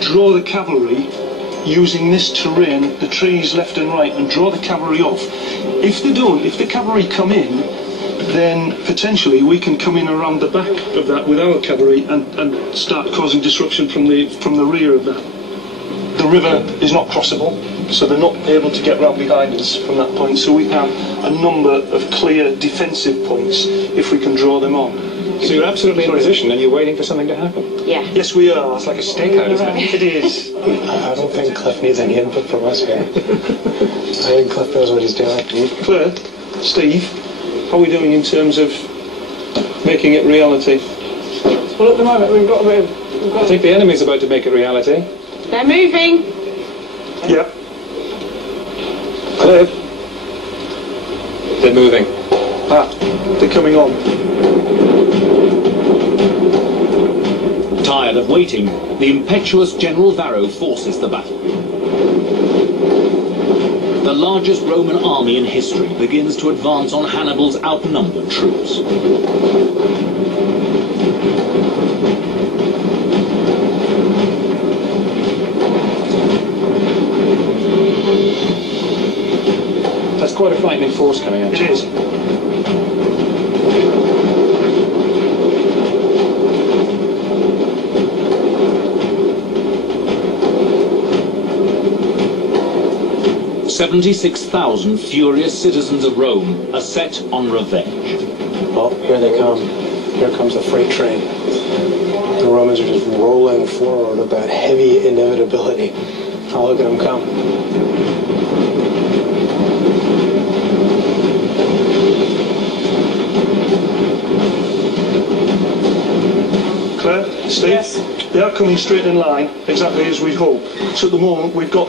Draw the cavalry using this terrain, the trees left and right, and draw the cavalry off. If they don't, if the cavalry come in, then potentially we can come in around the back of that with our cavalry and start causing disruption from the rear of that. The river is not crossable, so they're not able to get round behind us from that point, so we have a number of clear defensive points if we can draw them on. So you're absolutely in position and you're waiting for something to happen? Yeah. Yes, we are. It's like a stakeout, isn't it? It is. I don't think Cliff needs any input from us here. I think Cliff knows what he's doing. Claire, Steve, how are we doing in terms of making it reality? Well, at the moment we've got a bit of... I think the enemy's about to make it reality. They're moving. Yep. Cliff. They're moving. Ah, they're coming on. Tired of waiting, the impetuous General Varro forces the battle. The largest Roman army in history begins to advance on Hannibal's outnumbered troops. That's quite a frightening force coming in. It is. $76,000 furious citizens of Rome are set on revenge. Oh, here they come. Here comes the freight train. The Romans are just rolling forward with that heavy inevitability. Oh, look at them come. Claire, Steve, Yes. They are coming straight in line, exactly as we hope. So at the moment we've got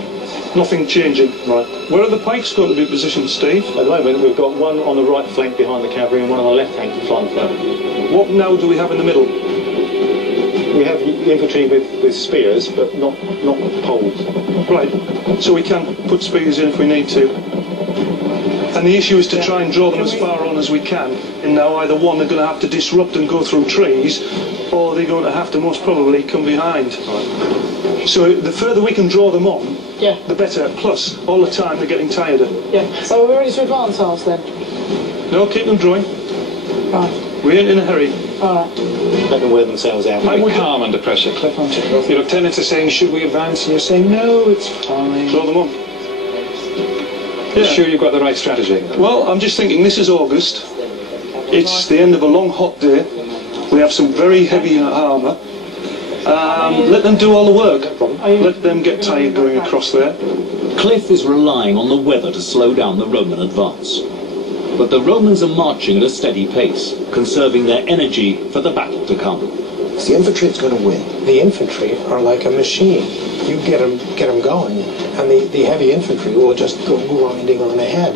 nothing changing. Right. Where are the pikes going to be positioned, Steve? At the moment we've got one on the right flank behind the cavalry and one on the left flank behind the cavalry. What now do we have in the middle? We have infantry with spears, but not poles. Right, so we can put spears in if we need to. And the issue is to try and draw them as far on as we can. And now either one, they're going to have to disrupt and go through trees, or they're going to have to most probably come behind. Right. So the further we can draw them on, Yeah. the better. Plus, all the time they're getting tireder. Yeah. So are we ready to advance ours then? No, keep them drawing. Right. We ain't in a hurry. Alright. Let them wear themselves out. I Quite would- calm under pressure, Cliff, aren't you? Your lieutenants are saying, should we advance? And you're saying, no, it's fine. Draw them on. You sure you've got the right strategy? Well, I'm just thinking this is August. It's the end of a long hot day. We have some very heavy armour. Let them do all the work. Let them get tired going across there. Cliff is relying on the weather to slow down the Roman advance. But the Romans are marching at a steady pace, conserving their energy for the battle to come. It's the infantry that's going to win. The infantry are like a machine. You get them going, and the heavy infantry will just go grinding on ahead.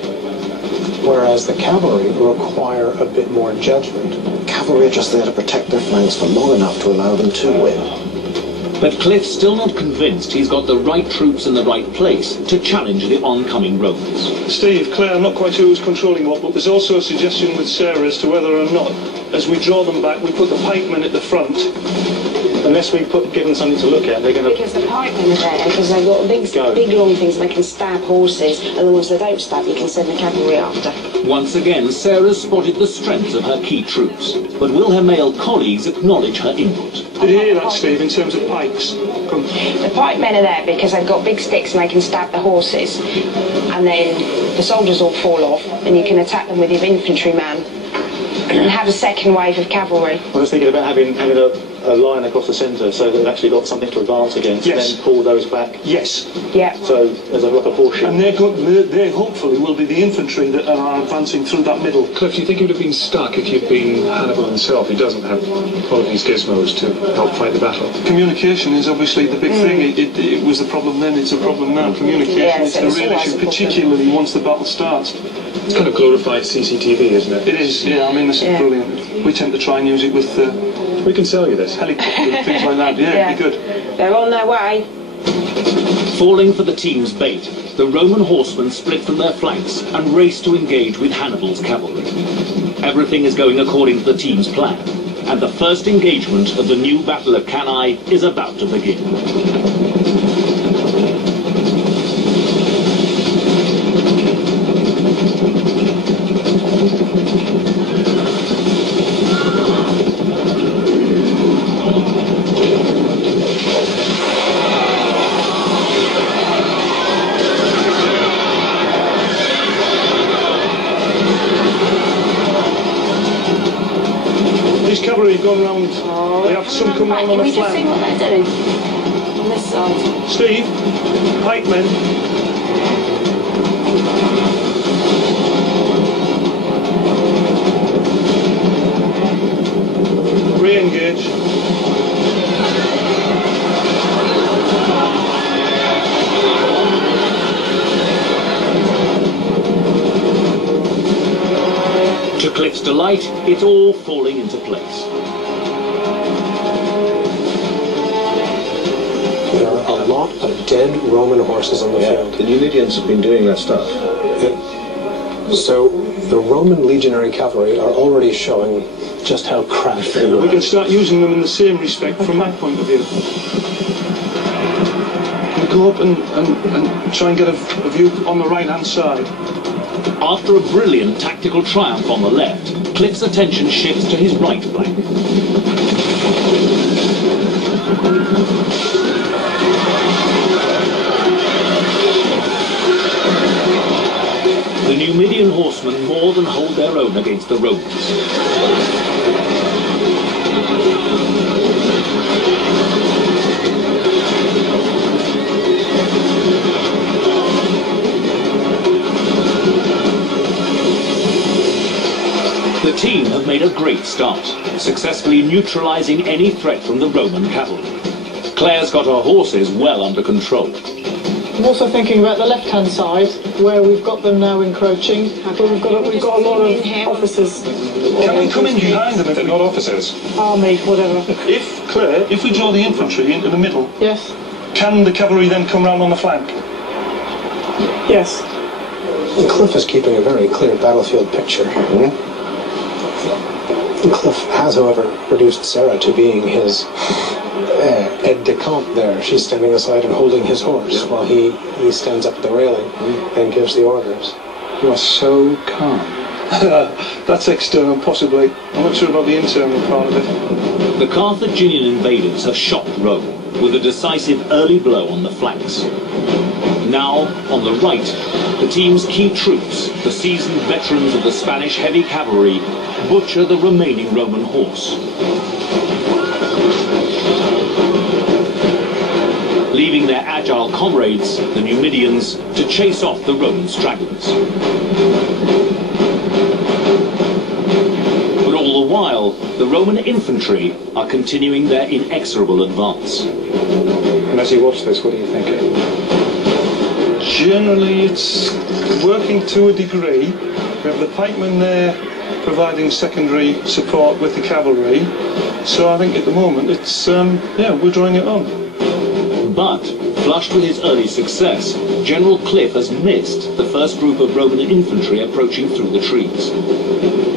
Whereas the cavalry require a bit more judgment. Cavalry are just there to protect their flanks for long enough to allow them to win. But Cliff's still not convinced he's got the right troops in the right place to challenge the oncoming Romans. Steve, Claire, I'm not quite sure who's controlling what, but there's also a suggestion with Sarah as to whether or not, as we draw them back, we put the pikemen at the front. Unless we give them something to look at, they're going to... Because the pikemen are there, because they've got big long things and they can stab horses, and then once they don't stab, you can send the cavalry after. Once again, Sarah's spotted the strengths of her key troops, but will her male colleagues acknowledge her input? Did you hear that, Steve, in terms of pikes? Come. The pikemen are there because they've got big sticks and they can stab the horses, and then the soldiers all fall off, and you can attack them with your infantryman and have a second wave of cavalry. I was thinking about having a line across the centre so that they've actually got something to advance against, Yes. then pull those back. Yes. Yeah. So there's like a horseshoe. And they hopefully will be the infantry that are advancing through that middle. Cliff, do you think he would have been stuck if you'd been Hannibal himself? He doesn't have all of these gizmos to help fight the battle. Communication is obviously the big thing. It was the problem then, it's a problem now. Communication Yes, is the real it's always issue, a problem. particularly once the battle starts. It's kind of glorified CCTV, isn't it? It is, yeah, I mean, this is brilliant. We tend to try and use it with We can sell you this. helicopters and things like that. Yeah, it'd be good. They're on their way. Falling for the team's bait, the Roman horsemen split from their flanks and race to engage with Hannibal's cavalry. Everything is going according to the team's plan, and the first engagement of the new Battle of Cannae is about to begin. These cavalry have gone round, they have some come round on the Can we just see flank. what they're doing? On this side. Steve, pikemen. Re-engage. To Cliff's delight, it's all falling into place. There are a lot of dead Roman horses on the field. The Numidians have been doing their stuff. So the Roman legionary cavalry are already showing just how crap they were. We can start using them in the same respect from that point of view. We go up and try and get a view on the right-hand side. After a brilliant tactical triumph on the left, Cliff's attention shifts to his right flank. The Numidian horsemen more than hold their own against the Romans. The team have made a great start, successfully neutralizing any threat from the Roman cavalry. Claire's got her horses well under control. I'm also thinking about the left-hand side, where we've got them now encroaching, but we've got a lot of officers. Can we come in behind them if they're not officers? Army, whatever. If we draw the infantry into the middle, Yes. can the cavalry then come round on the flank? Yes. Cliff is keeping a very clear battlefield picture. Cliff has, however, reduced Sarah to being his aide-de-camp there. She's standing aside and holding his horse while he stands up at the railing and gives the orders. You are so calm. That's external, possibly. I'm not sure about the internal part of it. The Carthaginian invaders have shocked Rome with a decisive early blow on the flanks. Now, on the right, the team's key troops, the seasoned veterans of the Spanish heavy cavalry, butcher the remaining Roman horse, leaving their agile comrades, the Numidians, to chase off the Roman stragglers. But all the while, the Roman infantry are continuing their inexorable advance. And as you watch this, what do you think? Generally, it's working to a degree. We have the pikemen there providing secondary support with the cavalry. So I think at the moment it's, we're drawing it on. But, flushed with his early success, General Cliff has missed the first group of Roman infantry approaching through the trees.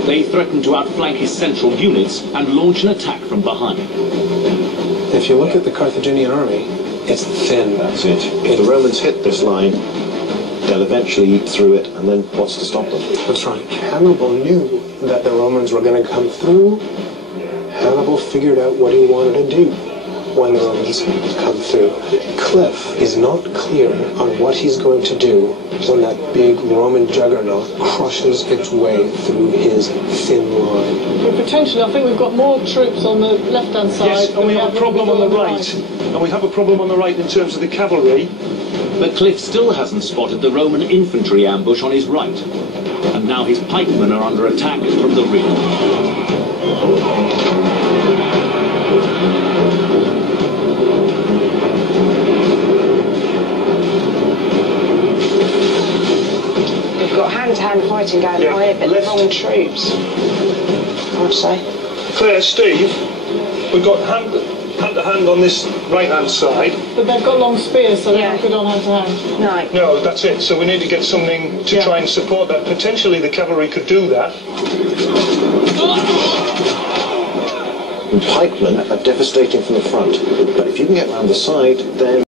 They threaten to outflank his central units and launch an attack from behind. If you look at the Carthaginian army, it's thin. That's it. If the Romans hit this line, they'll eventually eat through it, and then what's to stop them? That's right. Hannibal knew that the Romans were going to come through. Hannibal figured out what he wanted to do when the Romans come through. Cliff is not clear on what he's going to do when that big Roman juggernaut crushes its way through his thin line. But potentially, I think we've got more troops on the left-hand side. Yes, and we have a problem on the right. And we have a problem on the right in terms of the cavalry. But Cliff still hasn't spotted the Roman infantry ambush on his right. And now his pikemen are under attack from the rear. We've got hand-to-hand fighting going on here, but the wrong troops, I'd say. Claire, Steve, we've got hand-to-hand on this right-hand side. But they've got long spears, so they're not good on hand-to-hand. No. No, that's it. So we need to get something to try and support that. Potentially the cavalry could do that. pikemen are devastating from the front, but if you can get round the side, then